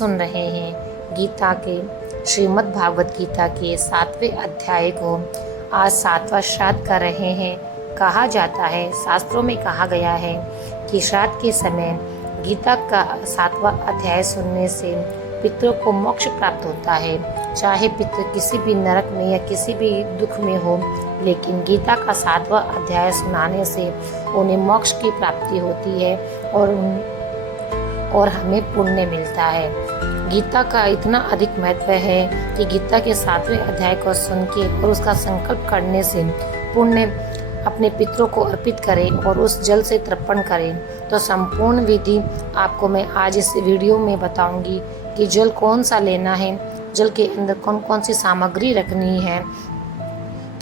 सुन रहे हैं गीता के श्रीमद् भागवत गीता के 7वें अध्याय को। आज 7वां श्राद्ध कर रहे हैं। कहा जाता है, शास्त्रों में कहा गया है कि श्राद्ध के समय गीता का 7वां अध्याय सुनने से पितरों को मोक्ष प्राप्त होता है। चाहे पितृ किसी भी नरक में या किसी भी दुख में हो, लेकिन गीता का 7वां अध्याय सुनाने से उन्हें मोक्ष की प्राप्ति होती है और हमें पुण्य मिलता है। गीता का इतना अधिक महत्व है कि गीता के 7वें अध्याय को सुन के और उसका संकल्प करने से पुण्य अपने पितरों को अर्पित करें और उस जल से तर्पण करें। तो संपूर्ण विधि आपको मैं आज इस वीडियो में बताऊंगी कि जल कौन सा लेना है, जल के अंदर कौन कौन सी सामग्री रखनी है,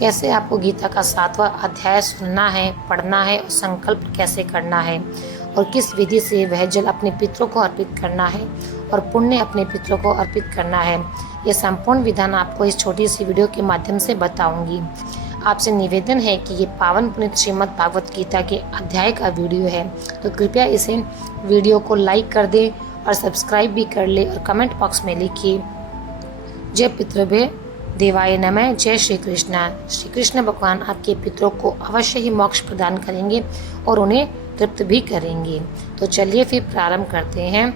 कैसे आपको गीता का 7वां अध्याय सुनना है, पढ़ना है और संकल्प कैसे करना है, और किस विधि से वह जल अपने पितरों को अर्पित करना है और पुण्य अपने पितरों को अर्पित करना है। ये संपूर्ण विधान आपको इस छोटी सी वीडियो के माध्यम से बताऊंगी। आपसे निवेदन है कि ये पावन पुनीत श्रीमद् भागवत गीता के अध्याय का वीडियो है, तो कृपया इसे वीडियो को लाइक कर दें और सब्सक्राइब भी कर ले और कमेंट बॉक्स में लिखिए जय पितृभ्य देवाय नमः, जय श्री कृष्ण। श्री कृष्ण भगवान आपके पितरों को अवश्य ही मोक्ष प्रदान करेंगे और उन्हें तृप्त भी करेंगे। तो चलिए फिर प्रारंभ करते हैं।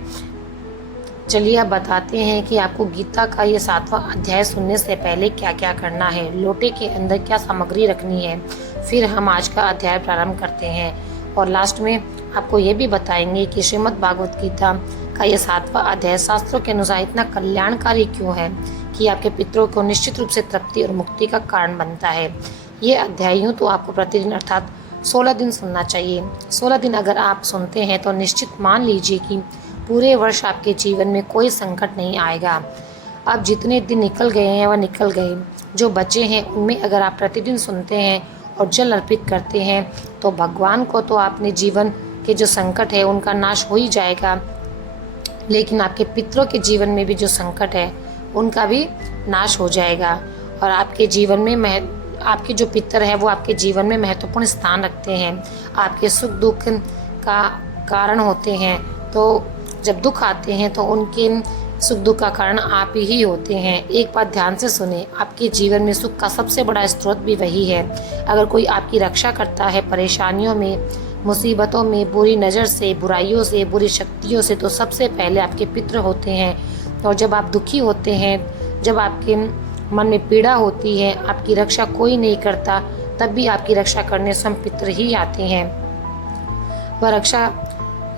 चलिए अब बताते हैं कि आपको गीता का ये 7वां अध्याय सुनने से पहले क्या क्या करना है, लोटे के अंदर क्या सामग्री रखनी है। फिर हम आज का अध्याय प्रारंभ करते हैं और लास्ट में आपको ये भी बताएंगे कि श्रीमद् भागवत गीता का ये 7वां अध्याय शास्त्रों के अनुसार इतना कल्याणकारी क्यों है कि आपके पितरों को निश्चित रूप से तृप्ति और मुक्ति का कारण बनता है। ये अध्याय यूँ तो आपको प्रतिदिन अर्थात 16 दिन सुनना चाहिए। 16 दिन अगर आप सुनते हैं तो निश्चित मान लीजिए कि पूरे वर्ष आपके जीवन में कोई संकट नहीं आएगा। अब जितने दिन निकल गए हैं वह निकल गए, जो बचे हैं उनमें अगर आप प्रतिदिन सुनते हैं और जल अर्पित करते हैं तो भगवान को तो आपने जीवन के जो संकट है उनका नाश हो ही जाएगा, लेकिन आपके पितरों के जीवन में भी जो संकट है उनका भी नाश हो जाएगा। और आपके जीवन में आपके जो पितर है वो आपके जीवन में महत्वपूर्ण स्थान रखते हैं, आपके सुख दुख का कारण होते हैं। तो जब दुख आते हैं तो उनके सुख दुख का कारण आप ही होते हैं। एक बात ध्यान से सुने, आपके जीवन में सुख का सबसे बड़ा स्रोत भी वही है। अगर कोई आपकी रक्षा करता है परेशानियों में, मुसीबतों में, बुरी नज़र से, बुराइयों से, बुरी शक्तियों से, तो सबसे पहले आपके पितृ होते हैं। और जब आप दुखी होते हैं, जब आपके मन में पीड़ा होती है, आपकी रक्षा कोई नहीं करता, तब भी आपकी रक्षा करने स्वयं पितृ ही आते हैं।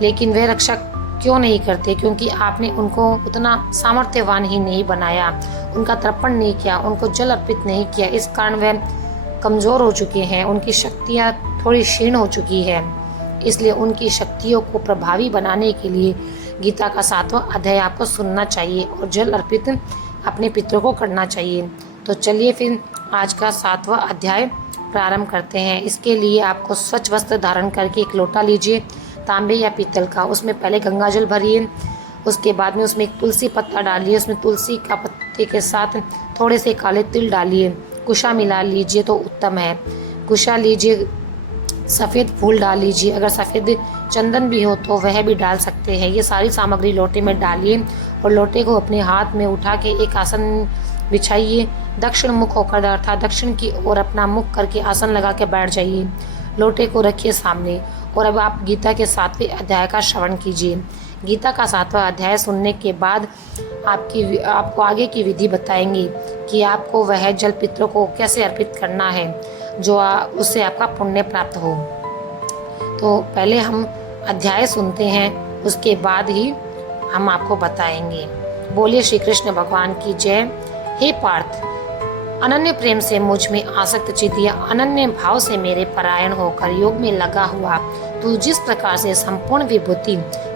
लेकिन वह रक्षा क्यों नहीं करते? क्योंकि आपने उनको उतना सामर्थ्यवान ही नहीं बनाया, उनका तर्पण नहीं किया, उनको जल अर्पित नहीं किया। इस कारण वह कमज़ोर हो चुके हैं, उनकी शक्तियाँ थोड़ी क्षीण हो चुकी है। इसलिए उनकी शक्तियों को प्रभावी बनाने के लिए गीता का 7वां अध्याय आपको सुनना चाहिए और जल अर्पित अपने पितरों को करना चाहिए। तो चलिए फिर आज का 7वां अध्याय प्रारंभ करते हैं। इसके लिए आपको स्वच्छ वस्त्र धारण करके एक लोटा लीजिए, तांबे या पीतल का। उसमें पहले गंगा जल भरिए, उसके बाद में उसमें एक तुलसी पत्ता डालिए, उसमें तुलसी का पत्ते के साथ थोड़े से काले तिल डालिए, कुशा मिला लीजिए तो उत्तम है। कुशा लीजिए, सफ़ेद फूल डाल लीजिए, अगर सफ़ेद चंदन भी हो तो वह भी डाल सकते हैं। ये सारी सामग्री लोटे में डालिए और लोटे को अपने हाथ में उठा के एक आसन बिछाइए। दक्षिण मुख होकर अर्थात दक्षिण की ओर अपना मुख करके आसन लगा के बैठ जाइए। लोटे को रखिए सामने और अब आप गीता के 7वें अध्याय का श्रवण कीजिए। गीता का 7वां अध्याय सुनने के बाद आपको आगे की विधि बताएंगे कि आपको वह जल पितरों को कैसे अर्पित करना है जो उससे आपका पुण्य प्राप्त हो। तो पहले हम अध्याय सुनते हैं, उसके बाद ही हम आपको बताएंगे। बोलिए श्री कृष्ण भगवान की जय। हे पार्थ, अनन्य प्रेम से मुझ में आसक्त चित्त या अनन्य भाव से मेरे परायण होकर योग में लगा हुआ तू जिस प्रकार से संपूर्ण विभूति,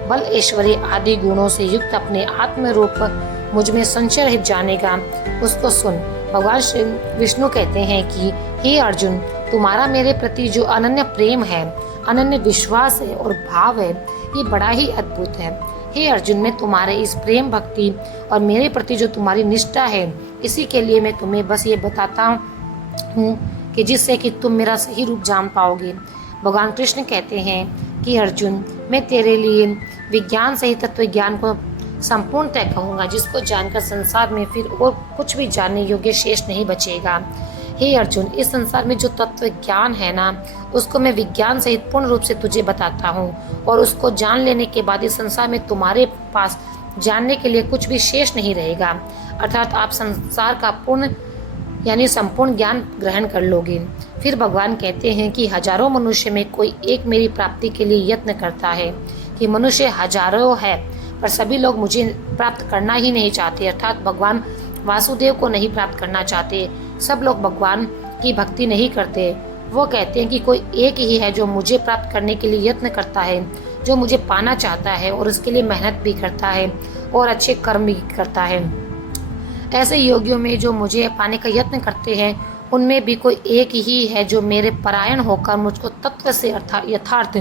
बल, ऐश्वर्य आदि गुणों से युक्त अपने आत्म रूप मुझ में संचय रहित जानेगा, उसको सुन। भगवान श्री विष्णु कहते हैं कि हे अर्जुन, तुम्हारा मेरे प्रति जो अनन्य प्रेम है, अनन्य विश्वास है और भाव है, ये बड़ा ही अद्भुत है। हे अर्जुन, मैं तुम्हारे इस प्रेम भक्ति और मेरे प्रति जो तुम्हारी निष्ठा है, इसी के लिए मैं तुम्हें बस ये बताता हूँ कि जिससे कि तुम मेरा सही रूप जान पाओगे। भगवान कृष्ण कहते हैं कि अर्जुन, मैं तेरे लिए विज्ञान सहित तत्व ज्ञान को संपूर्णतः कहूँगा, जिसको जानकर संसार में फिर और कुछ भी जानने योग्य शेष नहीं बचेगा। हे अर्जुन, इस संसार में जो तत्व ज्ञान है ना, उसको मैं विज्ञान सहित पूर्ण रूप से तुझे बताता हूँ, और उसको जान लेने के बाद इस संसार में तुम्हारे पास जानने के लिए कुछ भी शेष नहीं रहेगा। अर्थात आप संसार का पूर्ण यानी संपूर्ण ज्ञान ग्रहण कर लोगे। फिर भगवान कहते हैं कि हजारों मनुष्य में कोई एक मेरी प्राप्ति के लिए यत्न करता है, कि मनुष्य हजारों है पर सभी लोग मुझे प्राप्त करना ही नहीं चाहते, अर्थात भगवान वासुदेव को नहीं प्राप्त करना चाहते। सब लोग भगवान की भक्ति नहीं करते। वो कहते हैं कि कोई एक ही है जो मुझे प्राप्त करने के लिए यत्न करता है, जो मुझे पाना चाहता है और उसके लिए मेहनत भी करता है और अच्छे कर्म भी करता है। ऐसे योगियों में जो मुझे पाने का यत्न करते हैं, उनमें भी कोई एक ही है जो मेरे परायण होकर मुझको तत्व से अर्थात यथार्थ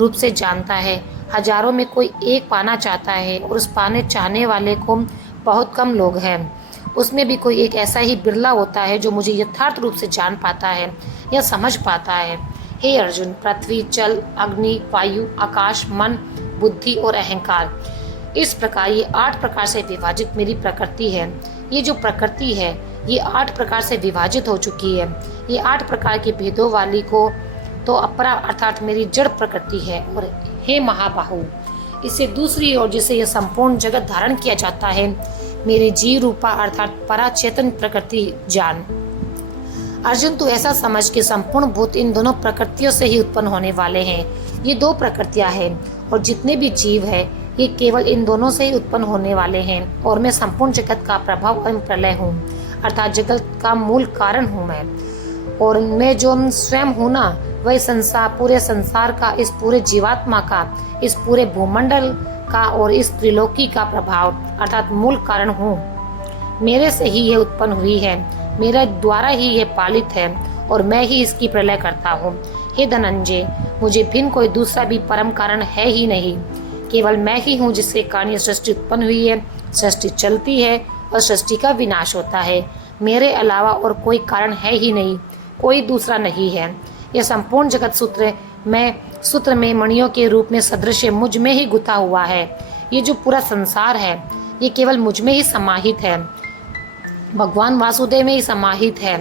रूप से जानता है। हजारों में कोई एक पाना चाहता है और उस पाने चाहने वाले को बहुत कम लोग हैं। उसमें भी कोई एक ऐसा ही बिरला होता है जो मुझे यथार्थ रूप से जान पाता है या समझ पाता है। हे अर्जुन, पृथ्वी, जल, अग्नि, वायु, आकाश, मन, बुद्धि और अहंकार, इस प्रकार ये 8 प्रकार से विभाजित मेरी प्रकृति है। ये जो प्रकृति है ये 8 प्रकार से विभाजित हो चुकी है। ये 8 प्रकार के भेदों वाली को तो अपरा अर्थात मेरी जड़ प्रकृति है। और हे महाबाहु, इससे दूसरी ओर जिसे यह संपूर्ण जगत धारण किया जाता है, मेरे जीव रूपा अर्थात परा चेतन प्रकृति जान। अर्जुन, तू ऐसा समझ कि संपूर्ण भूत इन दोनों प्रकृतियों से ही उत्पन्न होने वाले हैं। ये 2 प्रकृतियां हैं और जितने भी जीव है ये केवल इन दोनों से ही उत्पन्न होने वाले हैं। और मैं संपूर्ण जगत का प्रभाव एवं प्रलय हूँ, अर्थात जगत का मूल कारण हूँ मैं। और मैं जो स्वयं हूँ ना, वही संसार, पूरे संसार का, इस पूरे जीवात्मा का, इस पूरे भूमंडल का और इस त्रिलोकी का प्रभाव अर्थात मूल कारण हूँ। मेरे से ही ये उत्पन्न हुई है, मेरे द्वारा ही ये पालित है और मैं ही इसकी प्रलय करता हूँ। हे धनंजय, मुझे भिन्न कोई दूसरा भी परम कारण है ही नहीं। केवल मैं ही हूँ जिसके कारण ये सृष्टि उत्पन्न हुई है, सृष्टि चलती है और सृष्टि का विनाश होता है। मेरे अलावा और कोई कारण है ही नहीं, कोई दूसरा नहीं है। यह संपूर्ण जगत सूत्र में मणियों के रूप में सदृश मुझ में ही गुथा हुआ है। ये जो पूरा संसार है ये केवल मुझ में ही समाहित है, भगवान वासुदेव में ही समाहित है।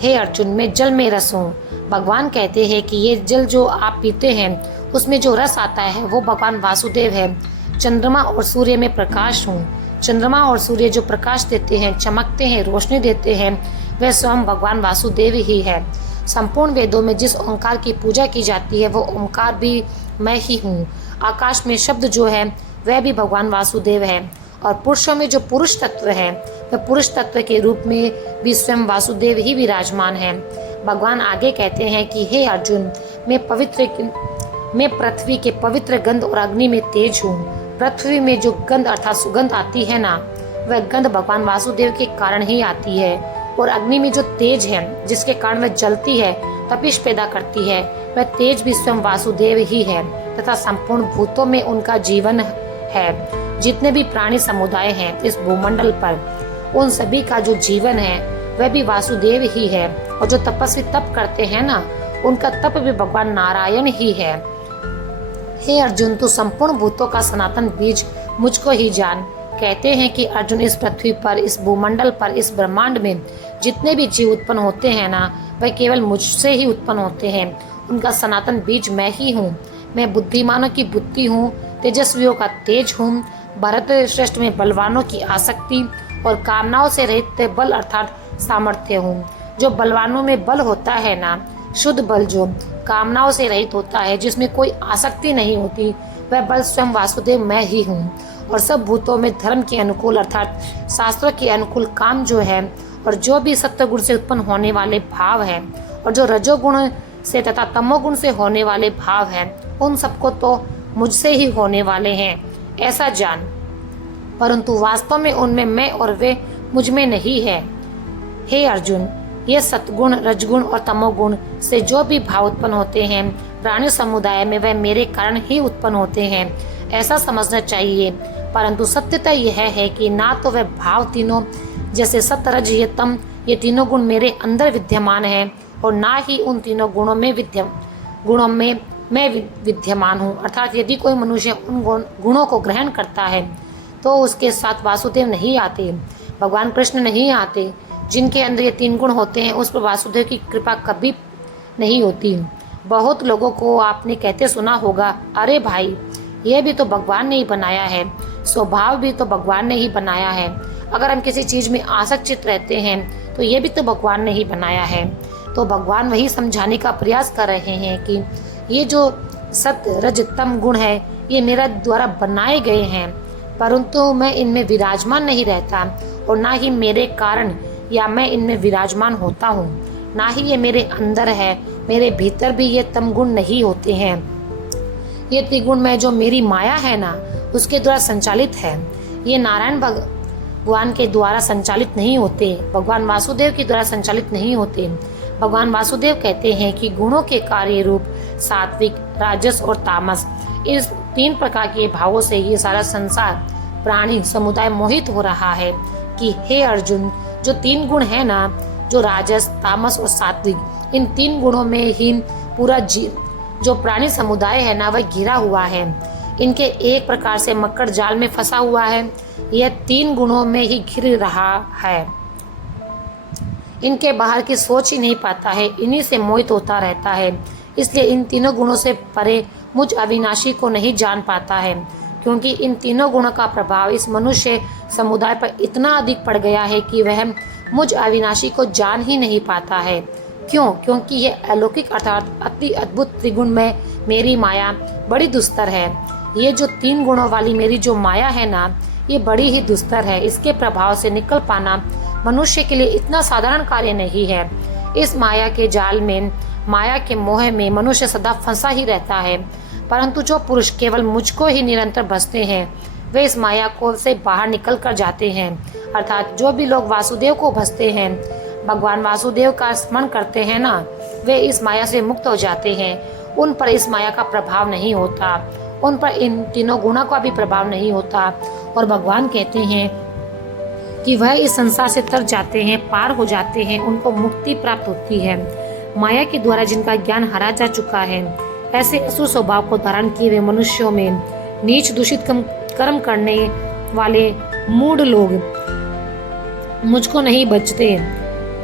हे अर्जुन, मैं जल में रस हूँ। भगवान कहते हैं कि ये जल जो आप पीते हैं उसमें जो रस आता है वो भगवान वासुदेव है। चंद्रमा और सूर्य में प्रकाश हूँ। चंद्रमा और सूर्य जो प्रकाश देते हैं, चमकते हैं, रोशनी देते हैं, वह स्वयं भगवान वासुदेव ही है। संपूर्ण वेदों में जिस ओंकार की पूजा की जाती है वो ओंकार भी मैं ही हूँ। आकाश में शब्द जो है वह भी भगवान वासुदेव है। और पुरुषों में जो पुरुष तत्व है वह पुरुष तत्व के रूप में भी स्वयं वासुदेव ही विराजमान है। भगवान आगे कहते हैं कि हे अर्जुन, मैं पृथ्वी के पवित्र गंध और अग्नि में तेज हूँ। पृथ्वी में जो गंध अर्थात सुगंध आती है ना, वह गंध भगवान वासुदेव के कारण ही आती है। और अग्नि में जो तेज है जिसके कारण वह जलती है, तपिश पैदा करती है, वह तेज भी स्वयं वासुदेव ही है। तथा संपूर्ण भूतों में उनका जीवन है। जितने भी प्राणी समुदाय हैं इस भूमंडल पर, उन सभी का जो जीवन है वह भी वासुदेव ही है। और जो तपस्वी तप करते हैं ना, उनका तप भी भगवान नारायण ही है। हे अर्जुन, तू संपूर्ण भूतों का सनातन बीज मुझको ही जान। कहते हैं कि अर्जुन, इस पृथ्वी पर, इस भूमंडल पर, इस ब्रह्मांड में जितने भी जीव उत्पन्न होते हैं ना, वह केवल मुझसे ही उत्पन्न होते हैं। उनका सनातन बीज मैं ही हूँ। मैं बुद्धिमानों की बुद्धि हूँ, तेजस्वियों का तेज हूँ, भरत श्रेष्ठ में बलवानों की आसक्ति और कामनाओं से रहित बल अर्थात सामर्थ्य हूँ। जो बलवानों में बल होता है ना, शुद्ध बल जो कामनाओं से रहित होता है, जिसमें कोई आसक्ति नहीं होती, वह बल स्वयं वासुदेव मैं ही हूँ। और सब भूतों में धर्म के अनुकूल अर्थात शास्त्रों के अनुकूल काम जो है, और जो भी सत्वगुण से उत्पन्न होने वाले भाव है, और जो रजोगुण से तथा तमोगुण से होने वाले भाव है, उन सबको तो मुझसे ही होने वाले हैं, ऐसा जान। परंतु वास्तव में उनमें मैं और वे मुझ में नहीं है। हे अर्जुन, ये सत्गुण, रजगुण और तमोगुण से जो भी भाव उत्पन्न होते हैं प्राणी समुदाय में, वह मेरे कारण ही उत्पन्न होते हैं, ऐसा समझना चाहिए। परंतु सत्यता यह है कि ना तो वह भाव तीनों जैसे सत, रज, ये तम, ये तीनों गुण मेरे अंदर विद्यमान है, और ना ही उन तीनों गुणों में मैं विद्यमान हूँ। अर्थात यदि कोई मनुष्य उन गुणों को ग्रहण करता है तो उसके साथ वासुदेव नहीं आते, भगवान कृष्ण नहीं आते। जिनके अंदर ये 3 गुण होते हैं उस पर वासुदेव की कृपा कभी नहीं होती। बहुत लोगों को आपने कहते सुना होगा, अरे भाई ये भी तो भगवान ने ही बनाया है, स्वभाव भी तो भगवान ने ही बनाया है। अगर हम किसी चीज़ में आसक्तित रहते हैं तो ये भी तो भगवान ने ही बनाया है। तो भगवान वही समझाने का प्रयास कर रहे हैं कि ये जो सत्य रज तम गुण है ये मेरा द्वारा बनाए गए हैं, परंतु मैं इनमें विराजमान नहीं रहता और ना ही मेरे कारण या मैं इनमें विराजमान होता हूँ, ना ही ये मेरे अंदर है। मेरे भीतर भी ये तम गुण नहीं होते हैं। ये त्रिगुण में जो मेरी माया है ना उसके द्वारा संचालित है। ये नारायण भगवान के द्वारा संचालित नहीं होते, भगवान वासुदेव के द्वारा संचालित नहीं होते। भगवान वासुदेव कहते हैं कि गुणों के कार्य रूप सात्विक, राजस और तामस, इस 3 प्रकार के भावों से ये सारा संसार प्राणी समुदाय मोहित हो रहा है कि हे अर्जुन, जो 3 गुण है ना, जो राजस, तामस और सात्विक, इन 3 गुणों में ही पूरा जो प्राणी समुदाय है ना वह घिरा हुआ है। इनके एक प्रकार से मकड़ जाल में फंसा हुआ है। यह 3 गुणों में ही घिर रहा है, इनके बाहर की सोच ही नहीं पाता है, इन्हीं से मोहित होता रहता है। इसलिए इन 3 गुणों से परे मुझ अविनाशी को नहीं जान पाता है, क्योंकि इन 3 गुणों का प्रभाव इस मनुष्य समुदाय पर इतना अधिक पड़ गया है कि वह मुझ अविनाशी को जान ही नहीं पाता है। क्यों? क्योंकि यह अलौकिक अर्थात अति अद्भुत त्रिगुण में मेरी माया बड़ी दुस्तर है। ये जो 3 गुणों वाली मेरी जो माया है ना ये बड़ी ही दुस्तर है। इसके प्रभाव से निकल पाना मनुष्य के लिए इतना साधारण कार्य नहीं है। इस माया के जाल में, माया के मोह में मनुष्य सदा फंसा ही रहता है, परंतु जो पुरुष केवल मुझको ही निरंतर बसते हैं वे इस माया को से बाहर निकल कर जाते हैं। अर्थात जो भी लोग वासुदेव को भजते हैं, भगवान वासुदेव का स्मरण करते हैं ना, वे इस माया से मुक्त हो जाते हैं। उन पर इस माया का प्रभाव नहीं होता, उन पर इन 3 गुणों का भी प्रभाव नहीं होता। और भगवान कहते हैं कि वह इस संसार से तर जाते हैं, पार हो जाते हैं, उनको मुक्ति प्राप्त होती है। माया के द्वारा जिनका ज्ञान हरा जा चुका है, ऐसे असुर स्वभाव को धारण किए हुए मनुष्यों में नीच दूषित कर्म करने वाले मूढ़ लोग मुझको नहीं बचते।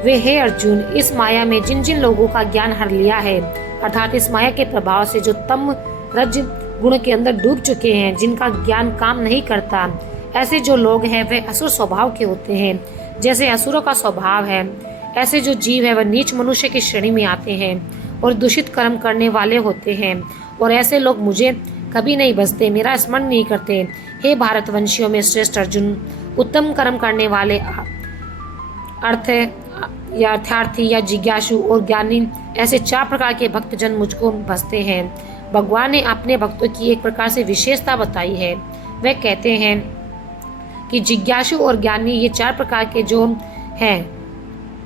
वे हे अर्जुन, इस माया में जिन जिन लोगों का ज्ञान हर लिया है, अर्थात इस माया के प्रभाव से जो तम रज गुण के अंदर डूब चुके हैं, जिनका ज्ञान काम नहीं करता, ऐसे जो लोग हैं वे असुर स्वभाव के होते हैं। जैसे असुरों का स्वभाव है, ऐसे जो जीव है वह नीच मनुष्य की श्रेणी में आते हैं और दूषित कर्म करने वाले होते हैं। और ऐसे लोग मुझे कभी नहीं बसते, मेरा स्मरण नहीं करते। हे भारतवंशियों में श्रेष्ठ अर्जुन, उत्तम कर्म करने वाले अर्थ या अर्थार्थी या जिज्ञासु और ज्ञानी, ऐसे 4 प्रकार के भक्तजन मुझको भजते हैं। भगवान ने अपने भक्तों की एक प्रकार से विशेषता बताई है। वे कहते हैं कि जिज्ञासु और ज्ञानी ये 4 प्रकार के जो हैं,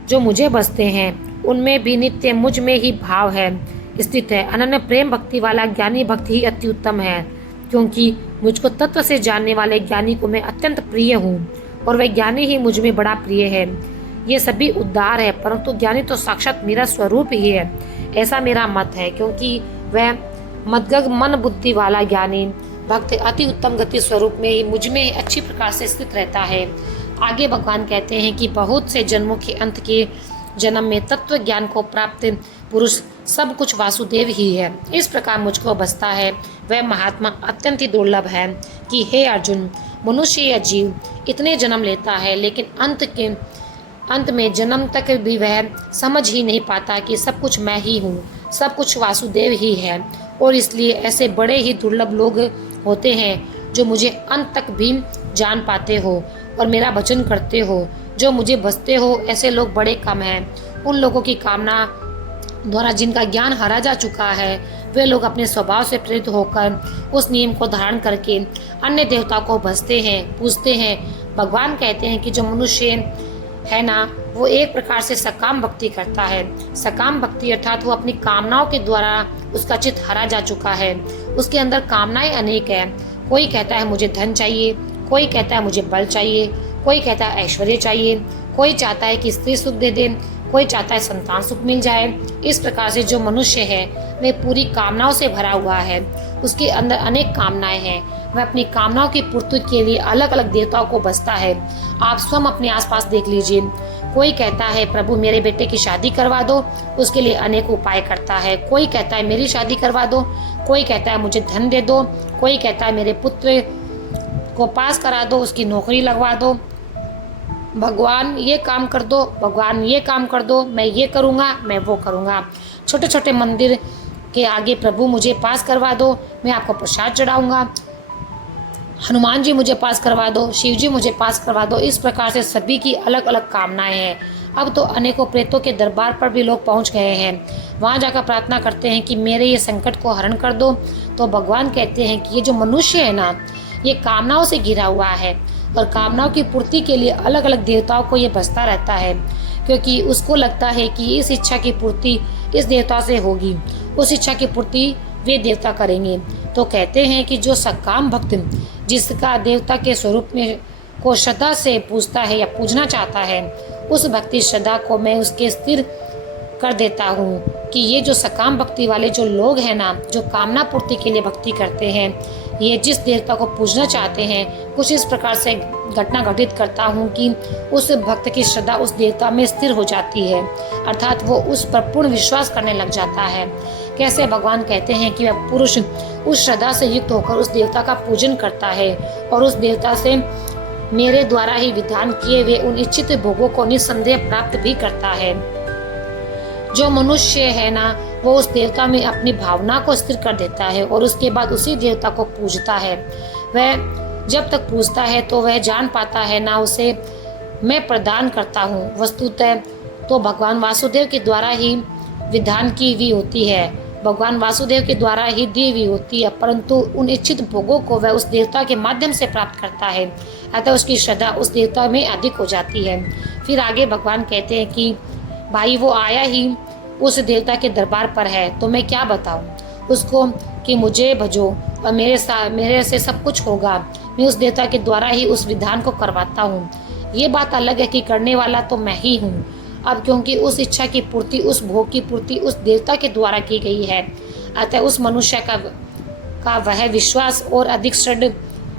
जो मुझे भजते हैं, उनमें भी नित्य मुझ में ही भाव है स्थित है। अनन्य प्रेम भक्ति वाला ज्ञानी भक्त ही अति उत्तम है, क्योंकि मुझको तत्व से जानने वाले ज्ञानी को मैं अत्यंत प्रिय हूँ और वह ज्ञानी ही मुझ में बड़ा प्रिय है। ये सभी उद्धार है, परंतु ज्ञानी तो साक्षात मेरा स्वरूप ही है, ऐसा मेरा मत है। क्योंकि वह मदगग मन बुद्धि वाला ज्ञानी भक्त अति उत्तम गति स्वरूप में ही मुझ में अच्छी प्रकार से स्थित रहता है। आगे भगवान कहते हैं कि बहुत से जन्मों के अंत के जन्म में तत्व ज्ञान को प्राप्त पुरुष सब कुछ वासुदेव ही है। इस प्रकार मुझको बसता है वह महात्मा अत्यंत ही दुर्लभ है कि हे अर्जुन, मनुष्य या जीव इतने जन्म लेता है, लेकिन अंत में जन्म तक भी वह समझ ही नहीं पाता कि सब कुछ मैं ही हूँ, सब कुछ वासुदेव ही है। और इसलिए ऐसे बड़े ही दुर्लभ लोग होते हैं जो मुझे अंत तक भी जान पाते हो और मेरा भजन करते हो, जो मुझे बसते हो। ऐसे लोग बड़े कम हैं। उन लोगों की कामना द्वारा जिनका ज्ञान हरा जा चुका है, वे लोग अपने स्वभाव से प्रेरित होकर उस नियम को धारण करके अन्य देवता को भजते हैं, पूजते हैं। भगवान कहते हैं कि जो मनुष्य है ना, वो एक प्रकार से सकाम भक्ति करता है। सकाम भक्ति अर्थात वो अपनी कामनाओं के द्वारा उसका चित्त हरा जा चुका है, उसके अंदर कामनाएं अनेक है। कोई कहता है मुझे धन चाहिए, कोई कहता है मुझे बल चाहिए, कोई कहता है ऐश्वर्य चाहिए, कोई चाहता है कि स्त्री सुख दे दे, कोई चाहता है संतान सुख मिल जाए। इस प्रकार से जो मनुष्य है वह पूरी कामनाओं से भरा हुआ है, उसके अंदर अनेक कामनाएं हैं। वह अपनी कामनाओं की पूर्ति के लिए अलग अलग देवताओं को बसता है। आप स्वयं अपने आसपास देख लीजिए। कोई कहता है प्रभु मेरे बेटे की शादी करवा दो, उसके लिए अनेक उपाय करता है। कोई कहता है मेरी शादी करवा दो, कोई कहता है मुझे धन दे दो, कोई कहता है मेरे पुत्र को पास करा दो, उसकी नौकरी लगवा दो, भगवान ये काम कर दो, भगवान ये काम कर दो, मैं ये करूँगा, मैं वो करूँगा। छोटे छोटे मंदिर के आगे प्रभु मुझे पास करवा दो, मैं आपको प्रसाद चढ़ाऊँगा, हनुमान जी मुझे पास करवा दो, शिव जी मुझे पास करवा दो। इस प्रकार से सभी की अलग अलग कामनाएं हैं। अब तो अनेकों प्रेतों के दरबार पर भी लोग पहुंच गए हैं। वहां जाकर प्रार्थना करते हैं कि मेरे ये संकट को हरण कर दो। तो भगवान कहते हैं कि ये जो मनुष्य है ना, ये कामनाओं से घिरा हुआ है और कामनाओं की पूर्ति के लिए अलग अलग देवताओं को ये बसता रहता है, क्योंकि उसको लगता है कि इस इच्छा की पूर्ति इस देवता से होगी, उस इच्छा की पूर्ति वे देवता करेंगे। तो कहते हैं कि जो सकाम भक्त जिसका देवता के स्वरूप में को श्रद्धा से पूजता है या पूजना चाहता है, उस भक्ति श्रद्धा को मैं उसके स्थिर कर देता हूँ कि ये जो सकाम भक्ति वाले जो लोग हैं ना, जो कामना पूर्ति के लिए भक्ति करते हैं, ये जिस देवता को पूजना चाहते हैं, कुछ इस प्रकार से घटना घटित करता हूँ कि उस भक्त की श्रद्धा उस देवता में स्थिर हो जाती है, अर्थात वो उस पर पूर्ण विश्वास करने लग जाता है। कैसे भगवान कहते हैं कि वह पुरुष उस श्रद्धा से युक्त होकर उस देवता का पूजन करता है और उस देवता से मेरे द्वारा ही विधान किए हुए उन इच्छित भोगों को निस्संदेह प्राप्त भी करता है। जो मनुष्य है ना, वो उस देवता में अपनी भावना को स्थिर कर देता है और उसके बाद उसी देवता को पूजता है। वह जब तक पूजता है तो वह जान पाता है ना, उसे मैं प्रदान करता हूँ। वस्तुतः तो भगवान वासुदेव के द्वारा ही विधान की हुई होती है, भगवान वासुदेव के द्वारा ही दी हुई होती है, परंतु उन इच्छित भोगों को वह उस देवता के माध्यम से प्राप्त करता है, अतः उसकी श्रद्धा उस देवता में अधिक हो जाती है। फिर आगे भगवान कहते हैं कि भाई वो आया ही उस देवता के दरबार पर है, तो मैं क्या बताऊं उसको कि मुझे भजो और मेरे से सब कुछ होगा। मैं उस देवता के द्वारा ही उस विधान को करवाता हूँ। ये बात अलग है कि करने वाला तो मैं ही हूँ। अब क्योंकि उस इच्छा की पूर्ति, उस भोग की पूर्ति उस देवता के द्वारा की गई है, अतः उस मनुष्य का वह विश्वास और अधिक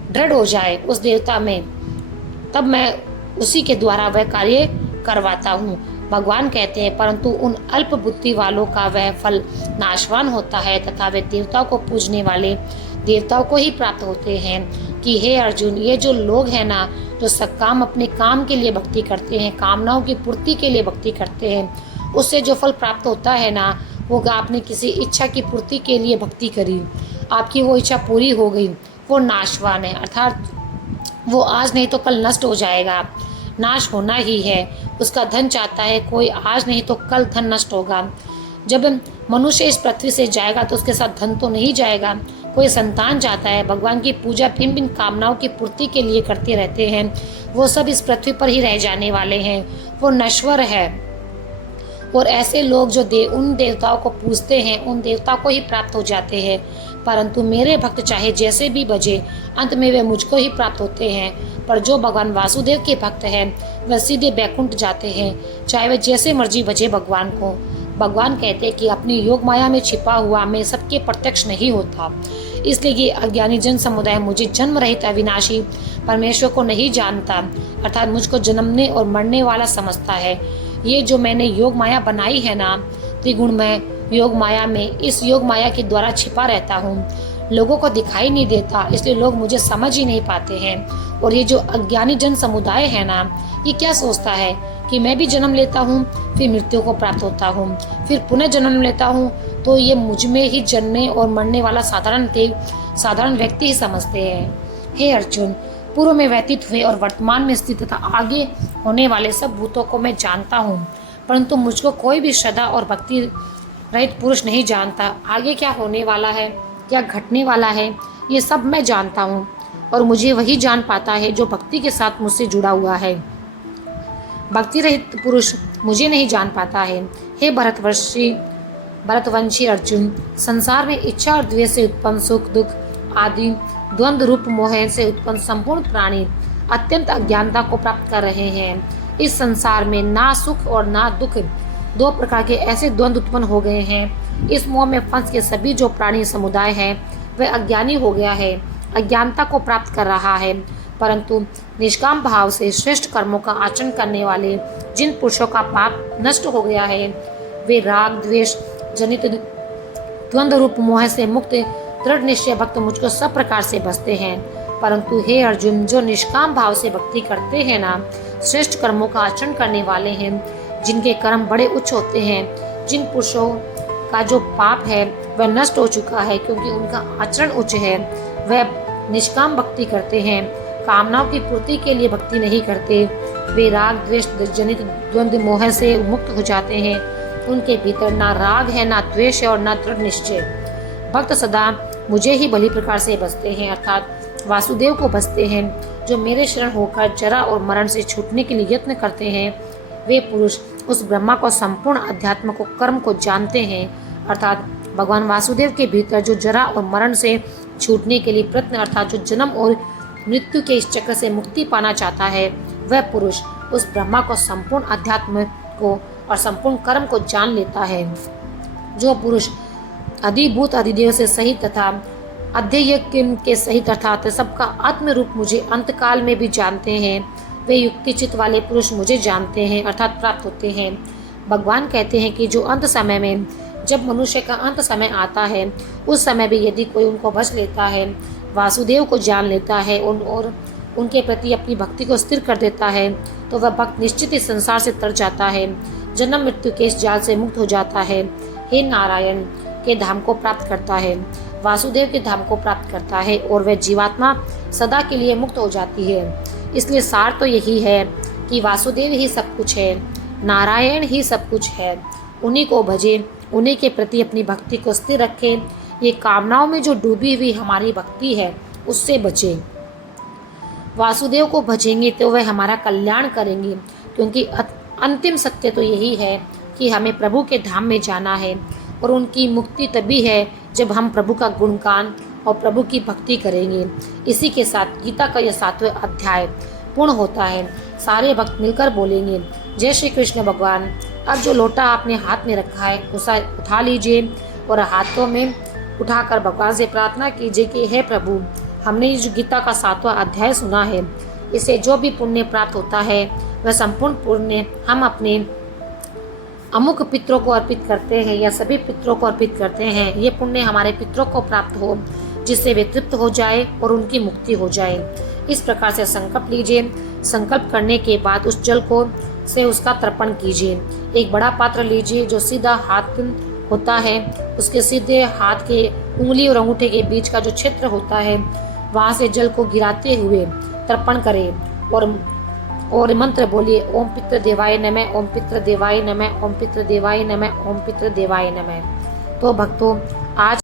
दृढ़ हो जाए उस देवता में, तब मैं उसी के द्वारा वह कार्य करवाता हूँ। भगवान कहते हैं परंतु उन अल्प बुद्धि वालों का वह फल नाशवान होता है तथा वे देवताओं को पूजने वाले देवताओं को ही प्राप्त होते हैं। कि हे अर्जुन, ये जो लोग हैं ना, जो सकाम अपने काम के लिए भक्ति करते हैं, कामनाओं की पूर्ति के लिए भक्ति करते हैं, उससे जो फल प्राप्त होता है ना, वो आपने किसी इच्छा की पूर्ति के लिए भक्ति करी, आपकी वो इच्छा पूरी हो गई, वो नाशवान है, अर्थात वो आज नहीं तो कल नष्ट हो जाएगा, नाश होना ही है। उसका धन चाहता है कोई, आज नहीं तो कल धन नष्ट होगा। जब मनुष्य इस पृथ्वी से जाएगा तो उसके साथ धन तो नहीं जाएगा। कोई संतान चाहता है, भगवान की पूजा भिन्न भिन्न कामनाओं की पूर्ति के लिए करते रहते हैं, वो सब इस पृथ्वी पर ही रह जाने वाले हैं, वो नश्वर है। और ऐसे लोग जो उन देवताओं को पूजते हैं, उन देवताओं को ही प्राप्त हो जाते हैं। परंतु मेरे भक्त चाहे जैसे भी बजे, अंत में वे मुझको ही प्राप्त होते हैं। पर जो भगवान वासुदेव के भक्त हैं, वह सीधे बैकुंठ जाते हैं, चाहे वे जैसे मर्जी बजे भगवान को। भगवान कहते हैं कि अपनी योग माया में छिपा हुआ मैं सबके प्रत्यक्ष नहीं होता, इसलिए ये अज्ञानी जन समुदाय मुझे जन्म रहित अविनाशी परमेश्वर को नहीं जानता, अर्थात मुझको जन्मने और मरने वाला समझता है। ये जो मैंने योग माया बनाई है ना, त्रिगुणमय योग माया में, इस योग माया के द्वारा छिपा रहता हूँ, लोगों को दिखाई नहीं देता, इसलिए लोग मुझे समझ ही नहीं पाते हैं। और ये जो अज्ञानी जन समुदाय है ना, ये क्या सोचता है कि मैं भी जन्म लेता हूँ, फिर मृत्यु को प्राप्त होता हूँ, फिर पुनः जन्म लेता हूँ, तो ये मुझ में ही जन्मने और मरने वाला साधारण व्यक्ति ही समझते हैं। हे अर्जुन, पूर्व में व्यतीत हुए और वर्तमान में स्थित तथा आगे होने वाले सब भूतों को मैं जानता हूँ, परंतु मुझको कोई भी श्रद्धा और भक्ति रहित पुरुष नहीं जानता। आगे क्या होने वाला है, क्या घटने वाला है, ये सब मैं जानता हूँ, और मुझे वही जान पाता है जो भक्ति के साथ मुझसे जुड़ा हुआ है। भक्ति रहित पुरुष मुझे नहीं जान पाता है। हे भरतवंशी अर्जुन, संसार में इच्छा और द्वेष से उत्पन्न सुख दुख आदि द्वंद्व रूप मोह से उत्पन्न संपूर्ण प्राणी अत्यंत अज्ञानता को प्राप्त कर रहे हैं। इस संसार में ना सुख और ना दुख, दो प्रकार के ऐसे द्वंद्व उत्पन्न हो गए हैं। इस मोह में फंस के सभी जो प्राणी समुदाय है, वह अज्ञानी हो गया है। अज्ञानता को प्राप्त कर रहा है, परंतु निष्काम भाव से श्रेष्ठ कर्मों का आचरण करने वाले जिन पुरुषों का पाप नष्ट हो गया है, वे राग द्वेष जनित द्वंद्व रूप मोह से मुक्त दृढ़ निश्चय भक्त मुझको सब प्रकार से बसते हैं। परंतु हे अर्जुन, जो निष्काम भाव से भक्ति करते हैं ना, श्रेष्ठ कर्मों का आचरण करने वाले हैं, जिनके कर्म बड़े उच्च होते हैं, जिन पुरुषों का जो पाप है वह नष्ट हो चुका है क्योंकि उनका आचरण उच्च है, वह निष्काम भक्ति करते हैं, कामनाओं की पूर्ति के लिए भक्ति नहीं करते। वे राग द्वेष जनित द्वंद्व मोह से मुक्त हो जाते हैं। उनके भीतर ना राग है, ना द्वेष है और ना दृढ़ निश्चय। भक्त सदा मुझे ही भली प्रकार से बसते हैं, अर्थात वासुदेव को बसते हैं। जो मेरे शरण होकर जरा और मरण से छूटने के लिए यत्न करते हैं, वे पुरुष उस ब्रह्मा को संपूर्ण अध्यात्म को कर्म को जानते हैं, अर्थात भगवान वासुदेव के भीतर जो जरा और मरण से छूटने के लिए प्रयत्न, अर्थात जो जन्म और मृत्यु के इस चक्र से मुक्ति पाना चाहता है, वह पुरुष उस ब्रह्मा को संपूर्ण अध्यात्म को और संपूर्ण कर्म को जान लेता है। जो पुरुष अधिभूत अधिदेव से सहित तथा अध्यय के सहित अर्थात सबका आत्म रूप मुझे अंतकाल में भी जानते हैं, वे युक्ति चित्त वाले पुरुष मुझे जानते हैं अर्थात प्राप्त होते हैं। भगवान कहते हैं कि जो अंत समय में, जब मनुष्य का अंत समय आता है, उस समय भी यदि कोई उनको बच लेता है, वासुदेव को जान लेता है और उनके प्रति अपनी भक्ति को स्थिर कर देता है, तो वह भक्त निश्चित इस संसार से तर जाता है, जन्म मृत्यु के इस जाल से मुक्त हो जाता है, हे नारायण के धाम को प्राप्त करता है, वासुदेव के धाम को प्राप्त करता है और वह जीवात्मा सदा के लिए मुक्त हो जाती है। इसलिए सार तो यही है कि वासुदेव ही सब कुछ है, नारायण ही सब कुछ है, उन्हीं को भजे, उन्हीं के प्रति अपनी भक्ति को स्थिर रखें। ये कामनाओं में जो डूबी हुई हमारी भक्ति है, उससे बचे। वासुदेव को भजेंगे तो वह हमारा कल्याण करेंगे, क्योंकि अंतिम सत्य तो यही है कि हमें प्रभु के धाम में जाना है और उनकी मुक्ति तभी है जब हम प्रभु का गुणगान और प्रभु की भक्ति करेंगे। इसी के साथ गीता का यह 7वां अध्याय पूर्ण होता है। सारे भक्त मिलकर बोलेंगे, जय श्री कृष्ण भगवान। अब जो लोटा आपने हाथ में रखा है उसे उठा लीजिए और हाथों में उठाकर भगवान से प्रार्थना कीजिए कि हे प्रभु, हमने जो गीता का 7वां अध्याय सुना है, इसे जो भी पुण्य प्राप्त होता है वह संपूर्ण पुण्य हम अपने अमुक पितरों को अर्पित करते हैं या सभी पितरों को अर्पित करते हैं। ये पुण्य हमारे पितरों को प्राप्त हो, जिससे वे तृप्त हो जाए और उनकी मुक्ति हो जाए। इस प्रकार से संकल्प लीजिए। संकल्प करने के बाद उस जल को से उसका तर्पण कीजिए। एक बड़ा पात्र लीजिए जो सीधा हाथ होता है, उसके सीधे हाथ के उंगली और अंगूठे के बीच का जो क्षेत्र होता है, वहाँ से जल को गिराते हुए तर्पण करें और मंत्र बोलिए, ओम पितृ देवाय नमः, ओम पितृ देवाय नमः, ओम पितृ देवाय नमः, ओम पितृ देवाय नमः। तो भक्तों, आज